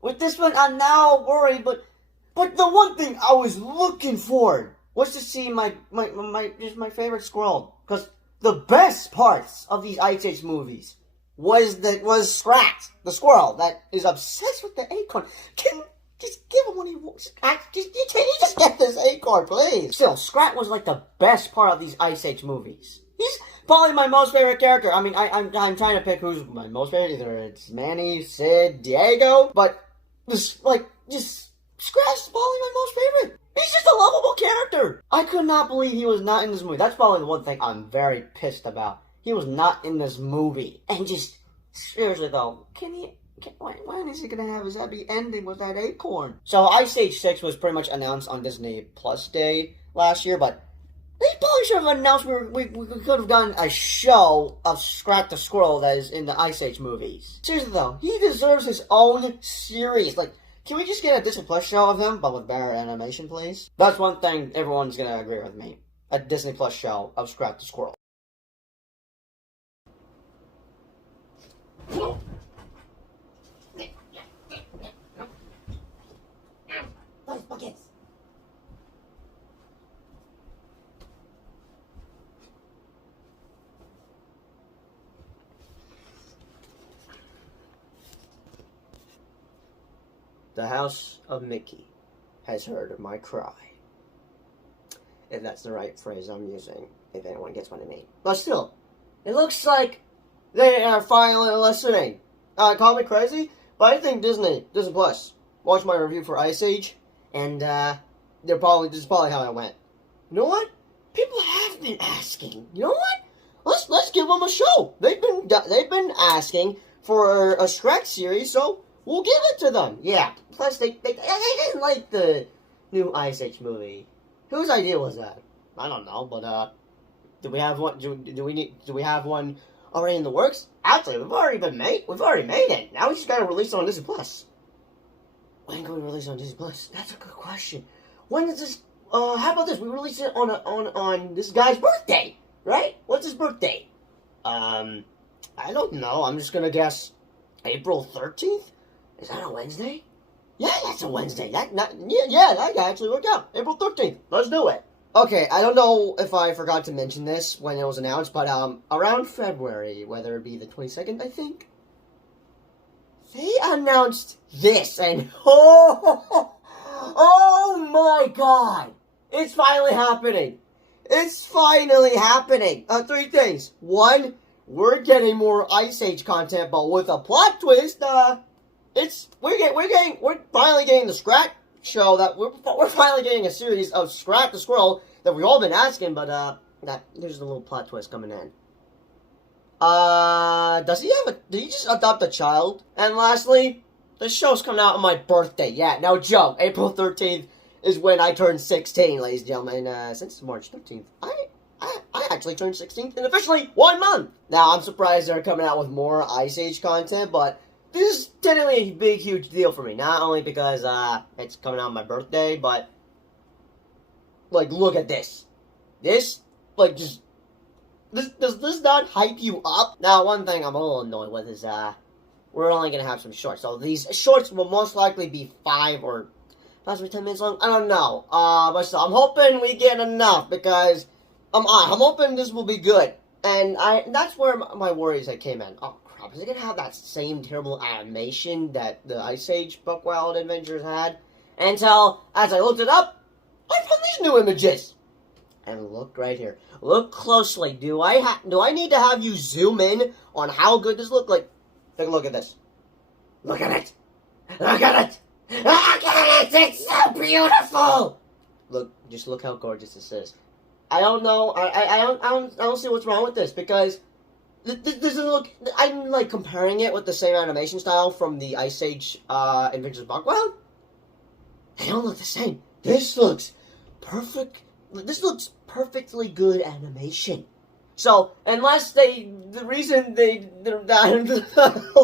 With this one, I'm now worried, but the one thing I was looking for was to see just my favorite squirrel. Because the best parts of these Ice Age movies was Scrat, the squirrel that is obsessed with the acorn. Can just give him what he wants. Can you just get this acorn, please? Still, Scrat was like the best part of these Ice Age movies. He's probably my most favorite character. I mean, I'm trying to pick who's my most favorite. Either it's Manny, Sid, Diego, but just Scratch is probably my most favorite. He's just a lovable character. I could not believe he was not in this movie. That's probably the one thing I'm very pissed about. He was not in this movie. And just, seriously though, when is he gonna have his happy ending with that acorn? So Ice Age 6 was pretty much announced on Disney Plus Day last year, but they probably should have announced we could have done a show of Scrat the Squirrel that is in the Ice Age movies. Seriously though, he deserves his own series. Like, can we just get a Disney Plus show of him, but with better animation, please? That's one thing everyone's gonna agree with me. A Disney Plus show of Scrat the Squirrel. Those buckets. The House of Mickey has heard my cry. If that's the right phrase I'm using, if anyone gets what I mean. But still, it looks like they are finally listening. Call me crazy, but I think Disney Plus, watched my review for Ice Age, and this is probably how it went. You know what? People have been asking. You know what? Let's give them a show. They've been asking for a Shrek series, so we'll give it to them. Yeah. Plus, they didn't like the new Ice Age movie. Whose idea was that? I don't know, but do we have one? Do we have one already in the works? Actually, we've already made it. Now we just gotta release it on Disney Plus. When can we release it on Disney Plus? That's a good question. When is this? How about this? We release it on this guy's birthday, right? What's his birthday? I don't know. I'm just gonna guess April 13th. Is that a Wednesday? Yeah, that's a Wednesday. That actually worked out. April 13th. Let's do it. Okay, I don't know if I forgot to mention this when it was announced, but around February, whether it be the 22nd, I think, they announced this, and oh my god, it's finally happening. It's finally happening. Three things. One, we're getting more Ice Age content, but with a plot twist. We're finally getting the Scrat show that we're finally getting a series of Scrat the Squirrel that we've all been asking, but there's a little plot twist coming in. Did he just adopt a child? And lastly, the show's coming out on my birthday. Yeah, no joke. April 13th is when I turn 16, ladies and gentlemen. Since March 13th, I actually turned 16 in officially 1 month. Now, I'm surprised they're coming out with more Ice Age content, but this is technically a big, huge deal for me. Not only because it's coming out on my birthday, but like, look at this. Does this not hype you up? Now, one thing I'm a little annoyed with is we're only gonna have some shorts. So these shorts will most likely be 5 or possibly 10 minutes long. I don't know. But still, I'm hoping we get enough because I'm hoping this will be good. And that's where my worries came in. Oh crap, is it gonna have that same terrible animation that the Ice Age Buck Wild Adventures had? Until, as I looked it up, I found these new images. And look right here. Look closely. Do I need to have you zoom in on how good this looks? Like, take a look at this. Look at it. Look at it. Look at it. It's so beautiful. Just look how gorgeous this is. I don't know. I don't see what's wrong with this because this doesn't look. I'm like comparing it with the same animation style from the Ice Age Adventures of Buckwild. They don't look the same. This looks perfect. This looks perfectly good animation. So, unless oh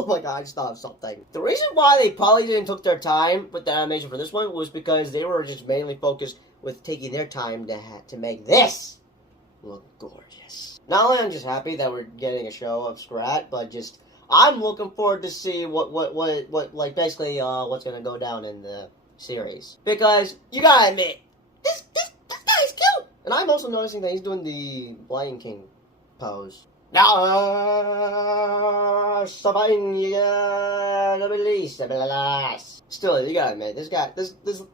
my god, I just thought of something. The reason why they probably didn't took their time with the animation for this one was because they were just mainly focused with taking their time to make this look gorgeous. Not only I'm just happy that we're getting a show of Scrat, but just I'm looking forward to see what like basically what's gonna go down in the series, because you gotta admit this guy's cute, and I'm also noticing that he's doing the Lion King pose. Now, sabayin niya nabilis, nabilis. Still, you gotta admit, this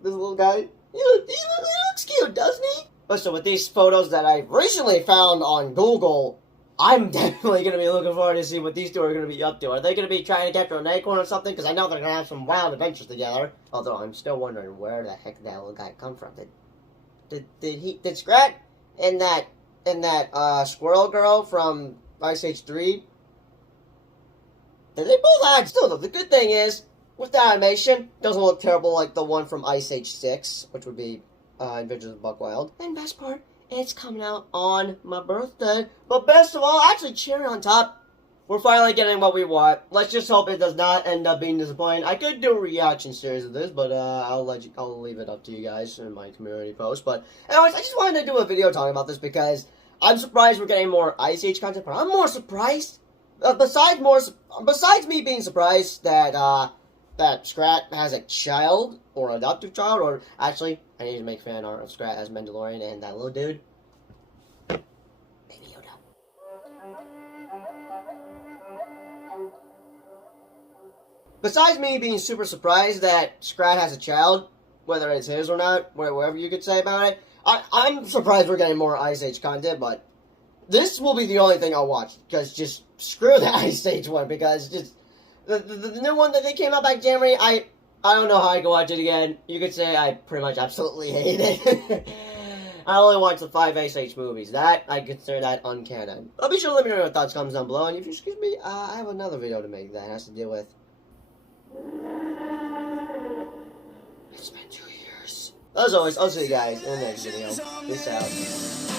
little guy, he looks cute, doesn't he? Listen, with these photos that I recently found on Google, I'm definitely going to be looking forward to see what these two are going to be up to. Are they going to be trying to capture an acorn or something? Because I know they're going to have some wild adventures together. Although I'm still wondering where the heck that little guy come from. Did Scrat and that squirrel girl from Ice Age 3? Did they both act? Still though, the good thing is, with the animation, it doesn't look terrible like the one from Ice Age 6, which would be Adventures of Buck Wild. And best part, it's coming out on my birthday. But best of all, actually cherry on top, we're finally getting what we want. Let's just hope it does not end up being disappointing. I could do a reaction series of this, but I'll leave it up to you guys in my community post. But anyways, I just wanted to do a video talking about this because I'm surprised we're getting more Ice Age content, but I'm more surprised. Besides me being surprised that Scrat has a child, or adoptive child, or actually, I need to make fan art of Scrat as Mandalorian and that little dude. Baby Yoda. Besides me being super surprised that Scrat has a child, whether it's his or not, whatever you could say about it, I'm surprised we're getting more Ice Age content, but this will be the only thing I'll watch, because just screw the Ice Age one, because just the new one that they came out back in January, I don't know how I can watch it again. You could say I pretty much absolutely hate it. I only watched the 5 Ice Age movies. That, I consider that uncanon. I'll be sure to let me know your thoughts, comments down below, and if you excuse me, I have another video to make that has to deal with... It's been 2 years. As always, I'll see you guys in the next video. Peace out.